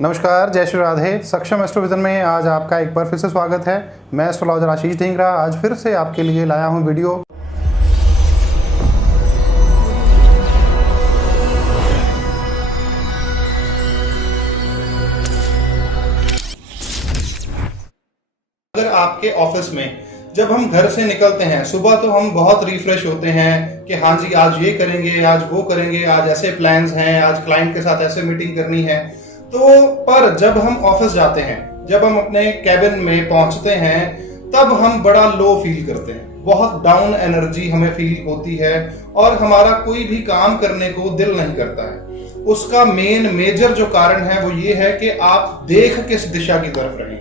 नमस्कार, जय श्री राधे। सक्षम एस्ट्रोविजन में आज आपका एक बार फिर से स्वागत है। मैं एस्ट्रोलॉजर आशीष ढींगरा आज फिर से आपके लिए लाया हूं वीडियो। अगर आपके ऑफिस में जब हम घर से निकलते हैं सुबह तो हम बहुत रिफ्रेश होते हैं कि हाँ जी आज ये करेंगे, आज वो करेंगे, आज ऐसे प्लान्स हैं, आज क्लाइंट के साथ ऐसे मीटिंग करनी है। तो पर जब हम ऑफिस जाते हैं, जब हम अपने कैबिन में पहुंचते हैं, तब हम बड़ा लो फील करते हैं, बहुत डाउन एनर्जी हमें फील होती है और हमारा कोई भी काम करने को दिल नहीं करता है। उसका मेजर जो कारण है वो ये है कि आप देख किस दिशा की तरफ रहे,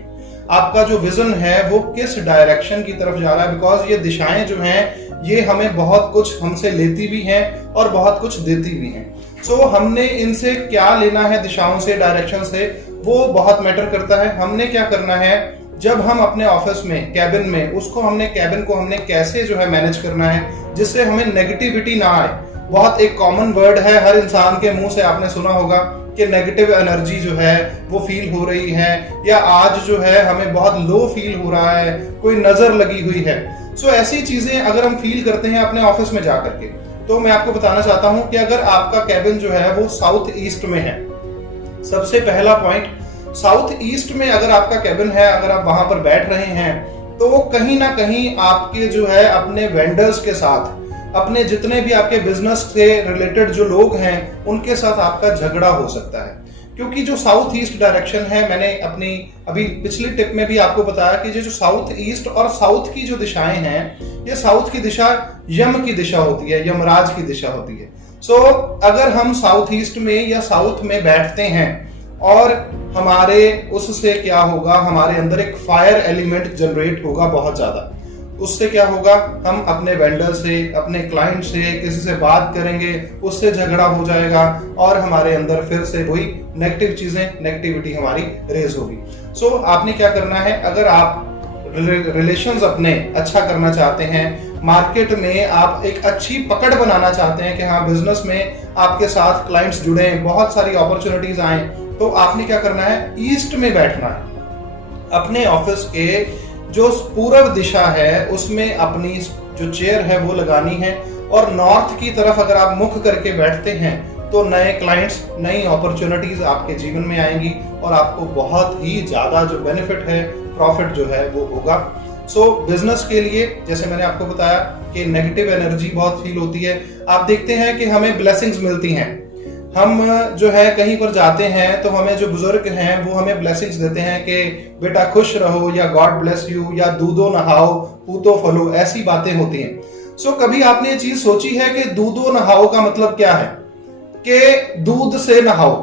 आपका जो विजन है वो किस डायरेक्शन की तरफ जा रहा है। बिकॉज ये दिशाएं जो हैं ये हमें बहुत कुछ हमसे लेती भी हैं और बहुत कुछ देती भी हैं। सो हमने इनसे क्या लेना है, दिशाओं से, डायरेक्शन से, वो बहुत मैटर करता है। हमने क्या करना है जब हम अपने ऑफिस में कैबिन में कैबिन को हमने कैसे जो है मैनेज करना है जिससे हमें नेगेटिविटी ना आए। बहुत एक कॉमन वर्ड है, हर इंसान के मुंह से आपने सुना होगा कि नेगेटिव एनर्जी जो है वो फील हो रही है, या आज जो है हमें बहुत लो फील हो रहा है, कोई नजर लगी हुई है। सो ऐसी चीजें अगर हम फील करते हैं अपने ऑफिस में जाकर के, तो मैं आपको बताना चाहता हूं कि अगर आपका कैबिन जो है वो साउथ ईस्ट में है, सबसे पहला पॉइंट, साउथ ईस्ट में अगर आपका कैबिन है, अगर आप वहां पर बैठ रहे हैं, तो कहीं ना कहीं आपके जो है अपने वेंडर्स के साथ, अपने जितने भी आपके बिजनेस से रिलेटेड जो लोग हैं उनके साथ आपका झगड़ा हो सकता है। क्योंकि जो साउथ ईस्ट डायरेक्शन है, मैंने अपनी अभी पिछली टिप में भी आपको बताया कि जो साउथ ईस्ट और साउथ की जो दिशाएं हैं, ये साउथ की दिशा यम की दिशा होती है, यमराज की दिशा होती है। सो अगर हम साउथ ईस्ट में या साउथ में बैठते हैं और हमारे उससे क्या होगा, हमारे अंदर एक फायर एलिमेंट जनरेट होगा बहुत ज्यादा। उससे क्या होगा, हम अपने वेंडर से, अपने क्लाइंट से, किसी से बात करेंगे, उससे झगड़ा हो जाएगा और हमारे अंदर फिर से वही नेगेटिव चीजें, नेगेटिविटी हमारी रेज होगी। सो आपने क्या करना है, अगर आप रिलेशंस अपने अच्छा करना चाहते हैं, मार्केट में आप एक अच्छी पकड़ बनाना चाहते हैं कि हाँ बिजनेस में आपके साथ क्लाइंट्स जुड़े, बहुत सारी अपॉर्चुनिटीज आए, तो आपने क्या करना है, ईस्ट में बैठना है। अपने ऑफिस के जो पूर्व दिशा है उसमें अपनी जो चेयर है वो लगानी है, और नॉर्थ की तरफ अगर आप मुख करके बैठते हैं तो नए क्लाइंट्स, नई अपॉर्चुनिटीज आपके जीवन में आएंगी और आपको बहुत ही ज्यादा जो बेनिफिट है, प्रॉफिट जो है वो होगा। सो बिजनेस के लिए जैसे मैंने आपको बताया कि नेगेटिव एनर्जी बहुत फील होती है। आप देखते हैं कि हमें ब्लेसिंग्स मिलती हैं, हम जो है कहीं पर जाते हैं तो हमें जो बुजुर्ग हैं वो हमें ब्लेसिंग्स देते हैं कि बेटा खुश रहो, या गॉड ब्लेस यू, या दूधो नहाओ पूतो फलो, ऐसी बातें होती हैं। सो कभी आपने ये चीज सोची है कि दूधो नहाओ का मतलब क्या है, कि दूध से नहाओ,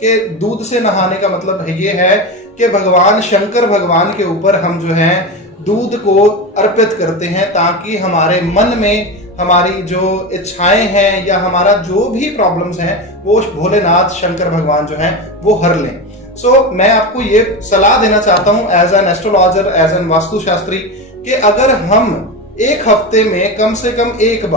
कि दूध से नहाने का मतलब ये है कि भगवान शंकर भगवान के ऊपर हम जो है दूध को अर्पित करते हैं ताकि हमारे मन में हमारी जो इच्छाएं हैं या हमारा जो भी प्रॉब्लम्स हैं वो भोलेनाथ शंकर भगवान जो हैं वो हर लें। सो मैं आपको ये सलाह देना चाहता हूं as an astrologer, as an वास्तुशास्त्री, कि अगर हम एक हफ्ते में कम से कम एक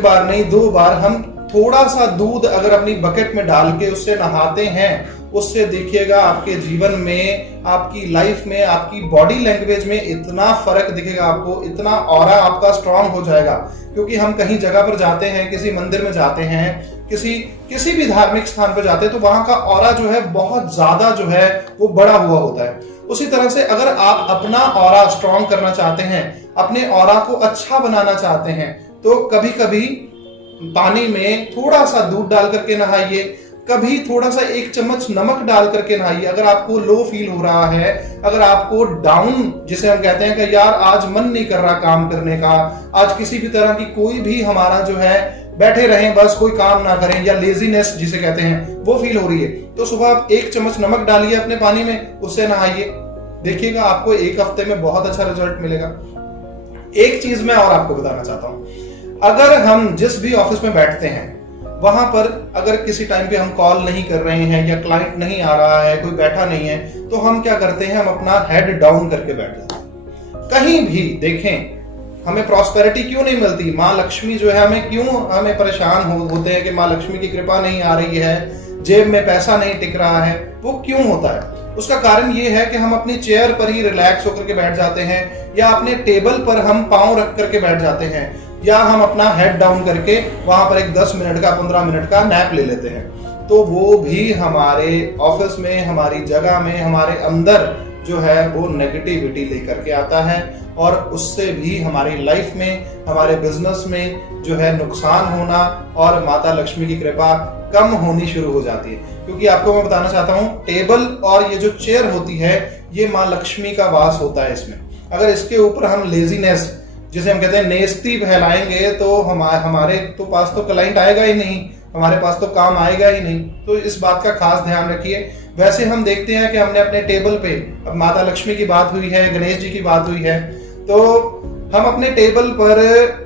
बार नहीं 2 बार हम थोड़ा सा दूध अगर अपनी बकेट में डाल के उससे नहाते हैं, उससे देखिएगा आपके जीवन में, आपकी लाइफ में, आपकी बॉडी लैंग्वेज में इतना फर्क दिखेगा आपको, इतना ऑरा आपका स्ट्रांग हो जाएगा। क्योंकि हम कहीं जगह पर जाते हैं, किसी मंदिर में जाते हैं, किसी भी धार्मिक स्थान पर जाते हैं, तो वहां का ऑरा जो है बहुत ज्यादा जो है वो बड़ा हुआ होता है। उसी तरह से अगर आप अपना ऑरा स्ट्रांग करना चाहते हैं, अपने ऑरा को अच्छा बनाना चाहते हैं, तो कभी कभी पानी में थोड़ा सा दूध डाल करके नहाइए, कभी थोड़ा सा 1 चम्मच नमक डाल करके नहाइए। अगर आपको लो फील हो रहा है, अगर आपको डाउन, जिसे हम कहते हैं कि यार आज मन नहीं कर रहा काम करने का, आज किसी भी तरह की कोई भी हमारा जो है बैठे रहें बस कोई काम ना करें, या लेजीनेस जिसे कहते हैं वो फील हो रही है, तो सुबह आप 1 चम्मच नमक डालिए अपने पानी में, उससे नहाइए, देखिएगा आपको 1 हफ्ते में बहुत अच्छा रिजल्ट मिलेगा। एक चीज मैं और आपको बताना चाहता हूं, अगर हम जिस भी ऑफिस में बैठते हैं वहां पर अगर किसी टाइम पे हम कॉल नहीं कर रहे हैं या क्लाइंट नहीं आ रहा है, कोई बैठा नहीं है, तो हम क्या करते हैं, हम अपना हेड डाउन करके बैठ जाते हैं। कहीं भी देखें हमें प्रॉस्पेरिटी क्यों नहीं मिलती, माँ लक्ष्मी जो है हमें क्यों, हमें परेशान होते हैं कि माँ लक्ष्मी की कृपा नहीं आ रही है, जेब में पैसा नहीं टिक रहा है, वो क्यों होता है? उसका कारण ये है कि हम अपनी चेयर पर ही रिलैक्स होकर के बैठ जाते हैं, या अपने टेबल पर हम पाँव रख करके बैठ जाते हैं, या हम अपना हेड डाउन करके वहां पर एक 10 मिनट का 15 मिनट का नैप ले लेते हैं। तो वो भी हमारे ऑफिस में, हमारी जगह में, हमारे अंदर जो है वो नेगेटिविटी लेकर के आता है, और उससे भी हमारी लाइफ में, हमारे बिजनेस में जो है नुकसान होना और माता लक्ष्मी की कृपा कम होनी शुरू हो जाती है। क्योंकि आपको मैं बताना चाहता हूँ, टेबल और ये जो चेयर होती है, ये माँ लक्ष्मी का वास होता है इसमें। अगर इसके ऊपर हम लेजीनेस, जिसे हम कहते हैं नेस्ती, फैलाएंगे तो हमारे तो पास तो क्लाइंट आएगा ही नहीं, हमारे पास तो काम आएगा ही नहीं। तो इस बात का खास ध्यान रखिए। वैसे हम देखते हैं कि हमने अपने टेबल पे, अब माता लक्ष्मी की बात हुई है, गणेश जी की बात हुई है, तो हम अपने टेबल पर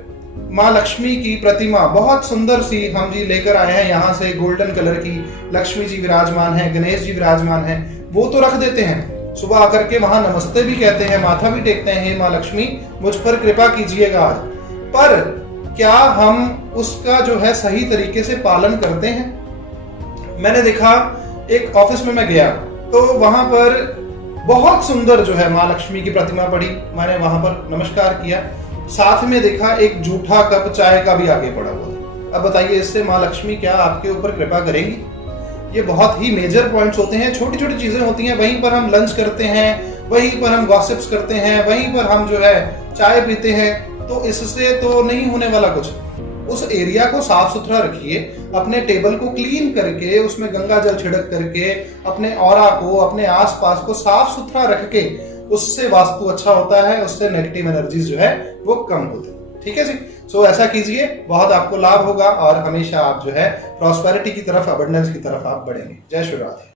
माँ लक्ष्मी की प्रतिमा बहुत सुंदर सी हम जी लेकर आए हैं, यहाँ से गोल्डन कलर की लक्ष्मी जी विराजमान है, गणेश जी विराजमान है, वो तो रख देते हैं। सुबह आकर के वहां नमस्ते भी कहते हैं, माथा भी टेकते हैं, हे माँ लक्ष्मी मुझ पर कृपा कीजिएगा आज। पर क्या हम उसका जो है सही तरीके से पालन करते हैं? मैंने देखा, एक ऑफिस में मैं गया तो वहां पर बहुत सुंदर जो है माँ लक्ष्मी की प्रतिमा पड़ी, मैंने वहां पर नमस्कार किया, साथ में देखा एक जूठा कप चाय का भी आगे पड़ा हुआ था। अब बताइए, इससे माँ लक्ष्मी क्या आपके ऊपर कृपा करेंगी? ये बहुत ही मेजर पॉइंट्स होते हैं, छोटी छोटी चीजें होती हैं, वहीं पर हम लंच करते हैं, वहीं पर हम गॉसिप्स करते हैं, वहीं पर हम जो है चाय पीते हैं, तो इससे तो नहीं होने वाला कुछ। उस एरिया को साफ सुथरा रखिए, अपने टेबल को क्लीन करके उसमें गंगा जल छिड़क करके अपने ऑरा को, अपने आसपास को साफ सुथरा रख के, उससे वास्तु अच्छा होता है, उससे नेगेटिव एनर्जीज जो है वो कम होती है। ठीक है जी। सो ऐसा कीजिए, बहुत आपको लाभ होगा और हमेशा आप जो है प्रॉस्पेरिटी की तरफ, अबंडेंस की तरफ आप बढ़ेंगे। जय श्री राधे।